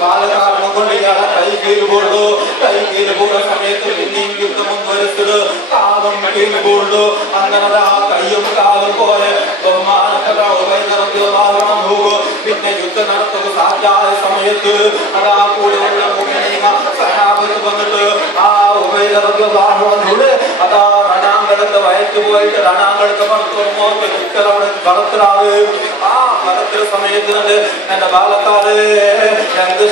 ബാലകാരണം കൊണ്ട് ഇയാളെ കൈ കീഴുപോണ്ടു. കൈ കീഴുപോടുന്ന സമയത്ത് പിന്നെയും യുദ്ധം മുൻവരുത്തത് കാലം കീഴുപോണ്ടു. അങ്ങനെ ആ കയ്യും കാലും പോലെ ബഹുമാനപ്പെട്ട പിന്നെ യുദ്ധം നടത്തുക സാധ്യമായ സമയത്ത് അതാ കൂടെയുള്ള സഹാബത്ത് വന്നിട്ട് ആ ഉപയോഗിച്ചൂടെ അതാ രണാങ്കണത്തെ വയറ്റു പോയിട്ട് രണാങ്കണത്തെ വളർത്തിനാറ്. ആ വളർത്തിയ സമയത്ത് എന്റെ ബാലക്കാര് എന്ത്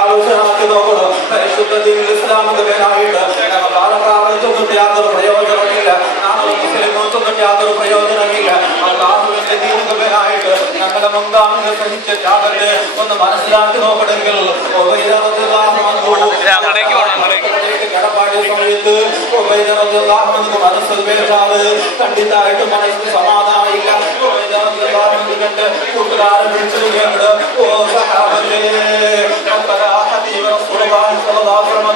ആലോചനാക്കി നോക്കണം. പരിശുദ്ധ ഇസ്ലാമിന്റെ പേരായിട്ട് ഞങ്ങൾ ബാലക്കാരെ തൊന്നിട്ട് യാതൊരു പ്രയോജനമില്ല. നാളെ മുസ്ലിം തൊന്നിട്ട് യാതൊരു പ്രയോജനമില്ല. അള്ളാഹുവിന്റെ ദീനിന്റെ പേരായിട്ട് ഞങ്ങളുടെ മുൻഗാമിനെ സഹിച്ച ത്യാഗത്തെ ഒന്ന് മനസ്സിലാക്കി നോക്കണമെങ്കിൽ കടപ്പാടിയ സമയത്ത് മനസ്സ് വേണ്ടാറ് കണ്ടിട്ടായിട്ട് മനസ്സിന് സമാധാനമില്ല. കണ്ട് കൂട്ടുകാരെ വിളിച്ചിട്ടുണ്ട്. ഓ സഹാബത്തെ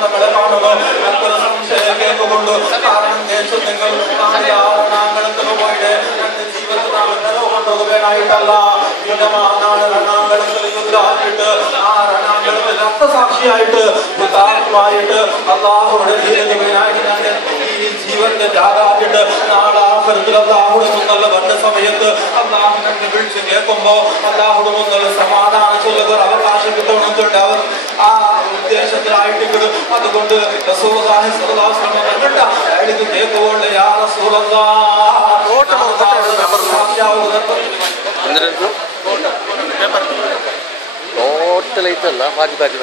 നമ്മളെ കാണുന്നു. എത്ര സംശയം കേൾക്കുകൊണ്ട് കാരണം ദേശം നിങ്ങൾ രണാങ്കണത്തിന് പോയിട്ട് എന്റെ ജീവിതത്തിൽ കൊണ്ടുപോകാനായിട്ടല്ല. നാളെ രണാങ്കണത്തിൽ യുദ്ധാക്കിയിട്ട് ആ രണാങ്കണത്തിൽ രക്തസാക്ഷിയായിട്ട് ായിട്ട് അള്ളാഹുവിടെ ഈ ജീവന്റെ ത്യാഗാക്കിട്ട് നാളെ അള്ളാഹുടെ മുന്നുള്ള വന്ന സമയത്ത് അള്ളാഹു തന്നെ വിളിച്ച് കേൾക്കുമ്പോ അള്ളാഹുടെ മുന്നുള്ള സമാധാനം ചൊല്ലുക അവകാശം കിട്ടുന്നുണ്ട്. അവർ ആ ഉദ്ദേശത്തിലായിട്ട് അതുകൊണ്ട് കേൾക്കുകൊണ്ട് യാ റസൂലല്ലാഹ് ടോട്ടലായിട്ടല്ല പാതി പാതി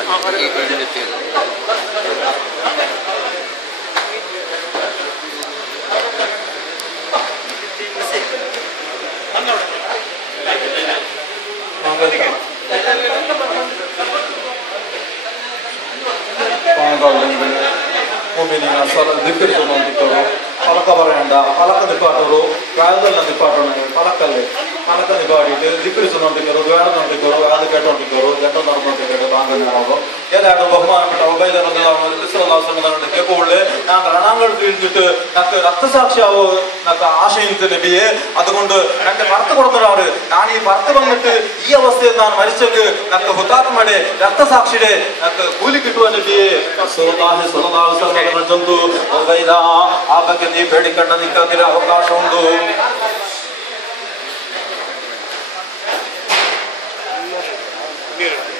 പലക്ക പറയണ്ട പലക്ക നിപ്പാട്ടോರು ವ್ಯಾದಲ್ಲ ನಿಪ್ಪಾಟೋಣ ಪಲಕ್ಕಲ್ಲೇ ಪಲಕ ನಿಪಾಡಿಟ್ಟು ದಿಕ್ಕರು ಚೊಂದಿಕ್ಕರು ದ್ವಾಡ ನೋಡಿಕ್ಕರು ವ್ಯಾದ ಕೇಟೊಂದಿಕ್ಕರು ಗಂಡ ನೋಡ್ಕೊಂಡಿಕ್ಕರು ಬಾಂಗನಾರೋ ഏതാണ്ട് ബഹുമാനപ്പെട്ട ഉബൈദ റളിയല്ലാഹു അൻഹു കേൾക്കുള്ളേ ഞാൻ രണാങ്കണത്തിൽ ഇരുന്നിട്ട് നമുക്ക് രക്തസാക്ഷിയാവോ എന്നൊക്കെ ആശയിച്ച നബിയെ അതുകൊണ്ട് എന്റെ ഭർത്ത കൊടുക്കുന്നവര് ഞാൻ ഈ ഭർത്ത വന്നിട്ട് ഈ അവസ്ഥയിൽ ഞാൻ മരിച്ചെങ്കിൽ നമുക്ക് ഹുതാത്മയുടെ രക്തസാക്ഷിയുടെ നമുക്ക് കൂലി കിട്ടുവാൻ നബിയെ ജന്തു ഉബൈദ ആ ಬಗ್ಗೆ നീ പേടിക്കേണ്ട നിനക്ക് അതിന് അവകാശമുണ്ട്. Mira.